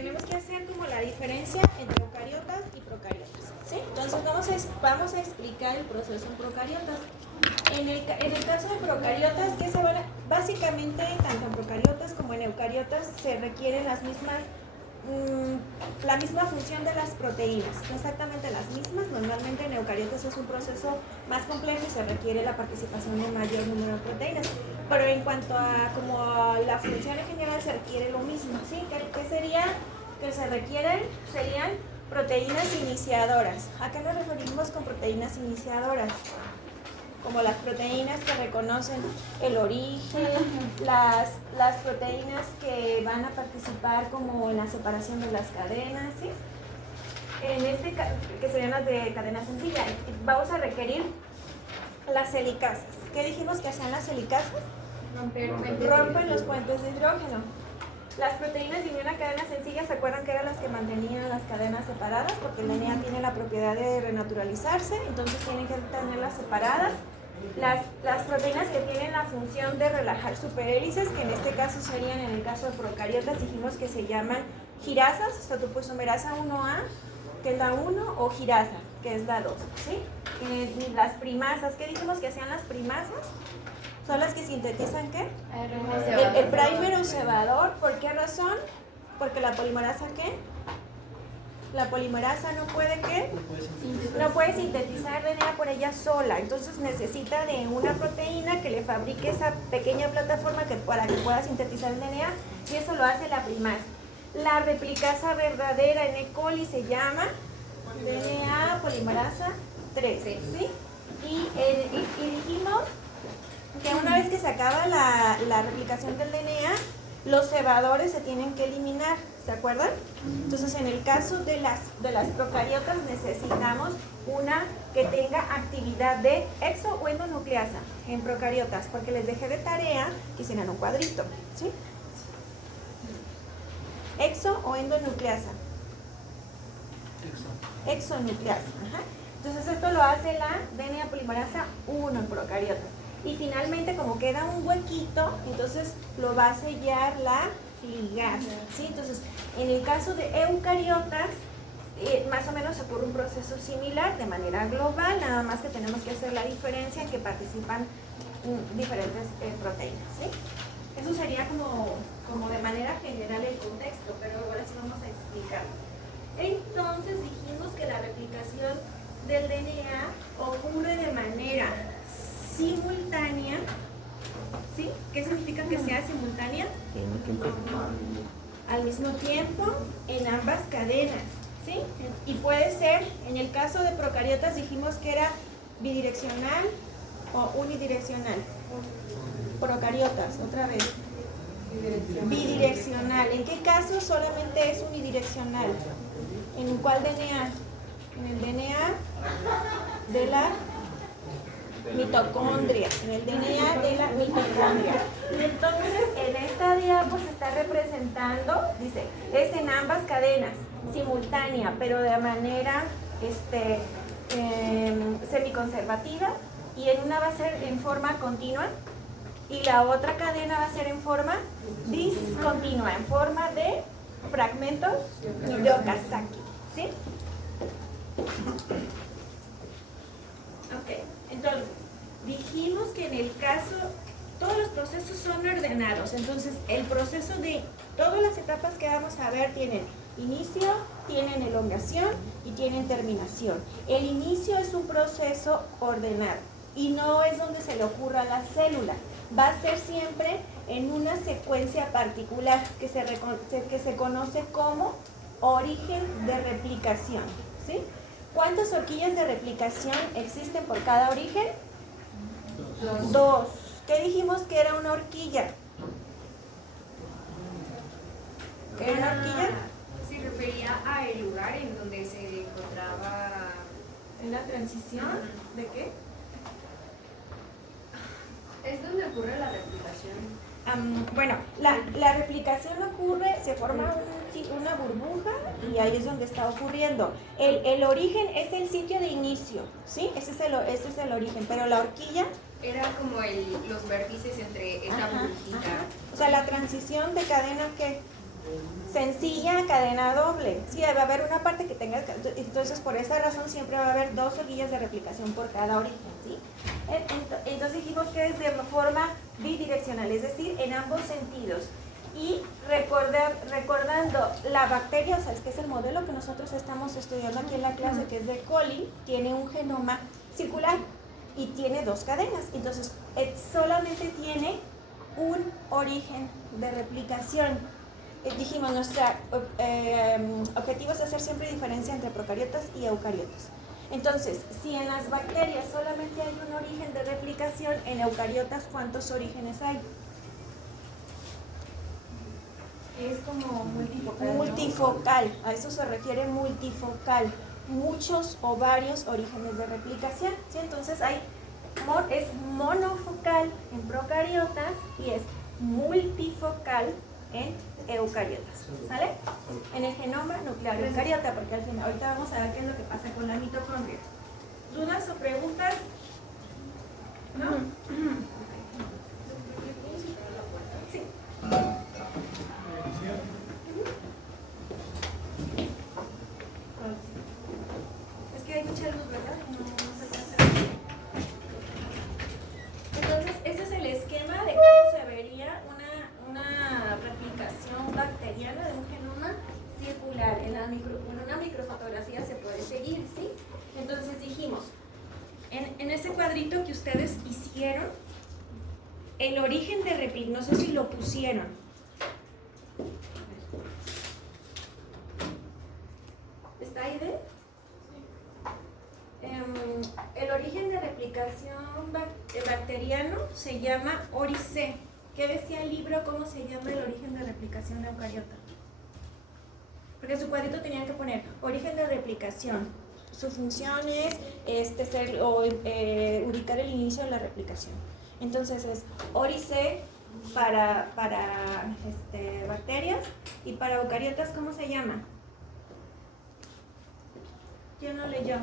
tenemos que hacer como la diferencia entre eucariotas y procariotas, ¿sí? Entonces vamos a explicar el proceso en procariotas. En el caso de procariotas, ¿qué se van a? Básicamente, tanto en procariotas como en eucariotas se requieren las mismas, la misma función de las proteínas, no exactamente las mismas. Normalmente en eucariotas es un proceso más complejo y se requiere la participación de mayor número de proteínas, pero en cuanto a como la función en general se requiere lo mismo, ¿sí? ¿Qué sería? Que se requieren, serían proteínas iniciadoras. ¿A qué nos referimos con proteínas iniciadoras? Como las proteínas que reconocen el origen, las proteínas que van a participar como en la separación de las cadenas, ¿sí? En este caso, que serían las de cadena sencilla, vamos a requerir las helicasas. ¿Qué dijimos que hacían las helicasas? Rompen los puentes de hidrógeno. Las proteínas de una cadena sencilla, ¿se acuerdan que eran las que mantenían las cadenas separadas? Porque el DNA tiene la propiedad de renaturalizarse, entonces tienen que tenerlas separadas. Las proteínas que tienen la función de relajar superhélices, que en este caso serían, en el caso de procariotas, dijimos que se llaman girasas, cetopoisomerasa 1A, que es la 1, o girasa, que es la 2, ¿sí? Las primasas, ¿qué dijimos que hacían las primasas? ¿Son las que sintetizan qué? El primer cebador. ¿Por qué razón? Porque la polimerasa, ¿qué? La polimerasa no puede, ¿qué? No puede sintetizar DNA por ella sola, entonces necesita de una proteína que le fabrique esa pequeña plataforma para que pueda sintetizar el DNA, y eso lo hace la primasa. La replicasa verdadera en E. coli se llama DNA polimerasa 3, ¿sí? Y dijimos que una vez que se acaba la replicación del DNA, los cebadores se tienen que eliminar, ¿se acuerdan? Entonces, en el caso de las procariotas necesitamos una que tenga actividad de exo o endonucleasa en procariotas, porque les dejé de tarea que hicieran un cuadrito, ¿sí? Exo o endonucleasa. Exonucleasa. Ajá. Entonces, esto lo hace la DNA polimerasa 1 en procariotas. Y finalmente, como queda un huequito, entonces lo va a sellar la ligasa, ¿sí? Entonces, en el caso de eucariotas, más o menos ocurre un proceso similar de manera global, nada más que tenemos que hacer la diferencia en que participan diferentes proteínas, ¿sí? Eso sería como de manera general el contexto, pero ahora sí vamos a explicar. Entonces, dijimos que la replicación del DNA ocurre de manera simultánea, ¿sí? ¿Qué significa que sea simultánea? Al mismo tiempo en ambas cadenas, ¿sí? Y puede ser, en el caso de procariotas dijimos que era bidireccional o unidireccional. Procariotas, otra vez. Bidireccional. ¿En qué caso solamente es unidireccional? ¿En cuál DNA? En el DNA de la mitocondria, en el DNA de la mitocondria. Entonces, en esta diapo se está representando, dice, es en ambas cadenas, simultánea, pero de manera semiconservativa, y en una va a ser en forma continua, y la otra cadena va a ser en forma discontinua, en forma de fragmentos de Okazaki, ¿sí? Ok, entonces, dijimos que en el caso, todos los procesos son ordenados, entonces el proceso de todas las etapas que vamos a ver tienen inicio, tienen elongación y tienen terminación. El inicio es un proceso ordenado y no es donde se le ocurra a la célula, va a ser siempre en una secuencia particular que se conoce como origen de replicación, ¿sí? ¿Cuántas horquillas de replicación existen por cada origen? Dos. ¿Qué dijimos que era una horquilla? ¿Qué era una horquilla? Se refería al lugar en donde se encontraba. ¿En la transición? ¿De qué? Es donde ocurre la replicación. Bueno, la replicación ocurre, se forma una burbuja y ahí es donde está ocurriendo. El origen es el sitio de inicio, ¿sí? Ese es el origen, pero la horquilla... Era como los vértices entre esa burbujita. O sea, la transición de cadena, ¿qué? sencilla, cadena doble. Sí, va a haber una parte que tenga, entonces por esa razón siempre va a haber 2 horquillas de replicación por cada origen, ¿sí? Entonces dijimos que es de forma bidireccional, es decir, en ambos sentidos. Y recordando, la bacteria, o sea, es que es el modelo que nosotros estamos estudiando aquí en la clase, que es de coli, tiene un genoma circular y tiene 2 cadenas. Entonces, solamente tiene un origen de replicación. Dijimos, nuestro objetivo es hacer siempre diferencia entre procariotas y eucariotas. Entonces, si en las bacterias solamente hay un origen de replicación, en eucariotas, ¿cuántos orígenes hay? Es como multifocal. Multifocal, a eso se refiere multifocal. Muchos o varios orígenes de replicación, ¿sí? Entonces es monofocal en procariotas y es multifocal en eucariotas, ¿sale? En el genoma nuclear eucariota, porque al final, ahorita vamos a ver qué es lo que pasa con la mitocondria. ¿Dudas o preguntas? ¿No? Sí. Es que hay mucha luz, ¿verdad? No se alcanza a ver. Entonces, ese es el esquema de cómo se vería una replicación bacteriana de un genoma circular. En una microfotografía se puede seguir, ¿sí? Entonces dijimos, en ese cuadrito que ustedes hicieron, el origen de replicación, no sé si lo pusieron. ¿Está ahí de? El origen de replicación bacteriano se llama ORIC. ¿Qué decía el libro? ¿Cómo se llama el origen de replicación eucariota? Porque en su cuadrito tenían que poner origen de replicación. Su función es ubicar el inicio de la replicación. Entonces es ORIC para bacterias, y para eucariotas, ¿cómo se llama? ¿Quién lo leyó?